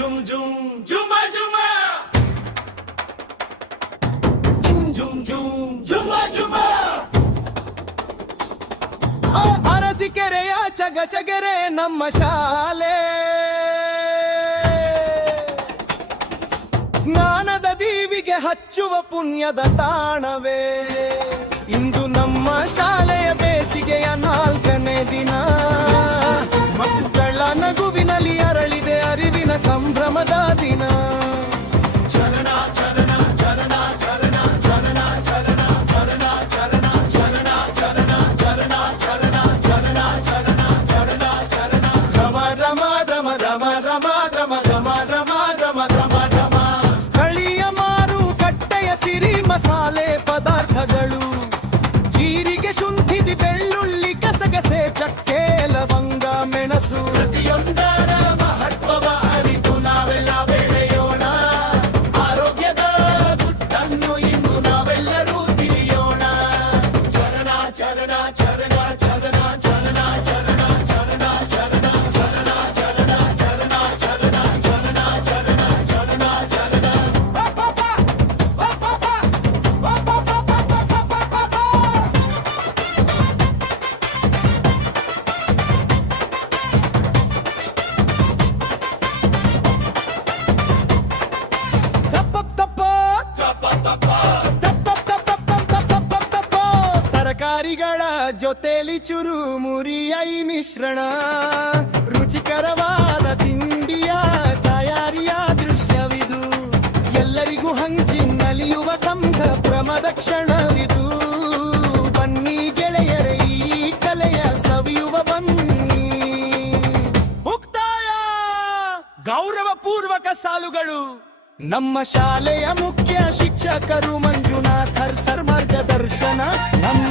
ಜುಮ್ ಜುಮ್ ಜುಮ ಜುಮ ಜುಮ್ ಜುಮ್ ಜುಮ ಜುಮ ಅರಸಿಕೆರೆಯ ಚಗಚಗೆರೆ ನಮ್ಮ ಶಾಲೆ ಜ್ಞಾನದ ದೀವಿಗೆ ಹಚ್ಚುವ ಪುಣ್ಯದ ತಾಣವೇ ಇಂದು ನಮ್ಮ ಶಾಲೆಯ ಬೇಸಿಗೆಯ 4ನೇ ದಿನ ಮಕ್ಕಳ ನಗುವಿನಲ್ಲಿ ಅರಳಿದೆ ಅರಿವಿನ ಸಂಭ್ರಮದ ದಿನ ಚರಣ ಚರಣ ಚರಣ ಚರಣ ಚರಣ ಚರಣ ಚರಣ ಚರಣ ಚರಣ ಚರಣ ಚರಣ ಚರಣ ಚರಣ ಚರಣ ಚರಣ ಚರಣ ರಮ ರಮ ರಮ ರಮ ರಮ ರಮ ರಮ ರಮ ರಮ ರಮ ರಮ ಸ್ಥಳೀಯ ಮಾರುಕಟ್ಟೆಯ ಸಿರಿ ಮಸಾಲೆ ಪದಾರ್ಥಗಳು ಜೀರಿಗೆ ಶುಂಠಿದಿ ಬೆಳ್ಳುಳ್ಳಿ ಗಸಗಸೆ ಚಕ್ಕೆ ಲವಂಗ ಮೆಣಸು ಪ್ರತಿಯೊಂದರ ಮಹತ್ವವ ಅರಿತು ನಾವೆಲ್ಲ ಬೆಳೆಯೋಣ ಆರೋಗ್ಯದ ಗುಟ್ಟನ್ನು ಇಂದು ನಾವೆಲ್ಲರೂ ತಿಳಿಯೋಣ ಚರಣ ಚರಣ ಚರಣ ಚರಣ ಚರಣ ಚರಣ ಚರಣ ಚರಣ ಚರಣ ಚರಣ ಚರಣ ಚರಣ ಚರಣ ಚರಣ ಚರಣ ಚರಣ ತರಕಾರಿಗಳ ಜೊತೆಲಿ ಚುರು ಮುರಿಯೈ ಮಿಶ್ರಣ ರುಚಿಕರವಾದ ತಿಂಡಿಯ ತಯಾರಿಯ ದೃಶ್ಯವಿದು ಎಲ್ಲರಿಗೂ ಹಂಚಿ ನಲಿಯುವ ಸಂಭ್ರಮದ ಕ್ಷಣವಿದು ಬನ್ನಿ ಗೆಳೆಯರೇ ಈ ಕಲೆಯ ಸವಿಯುವ ಬನ್ನಿ ಮುಕ್ತಾಯ ಗೌರವ ಪೂರ್ವಕ ಸಾಲುಗಳು ನಮ್ಮ ಶಾಲೆಯ ಮುಖ್ಯ ಶಿಕ್ಷಕರು ಮಂಜುನಾಥರ್ ಸರ್ ಮಾರ್ಗದರ್ಶನ ನಮ್ಮ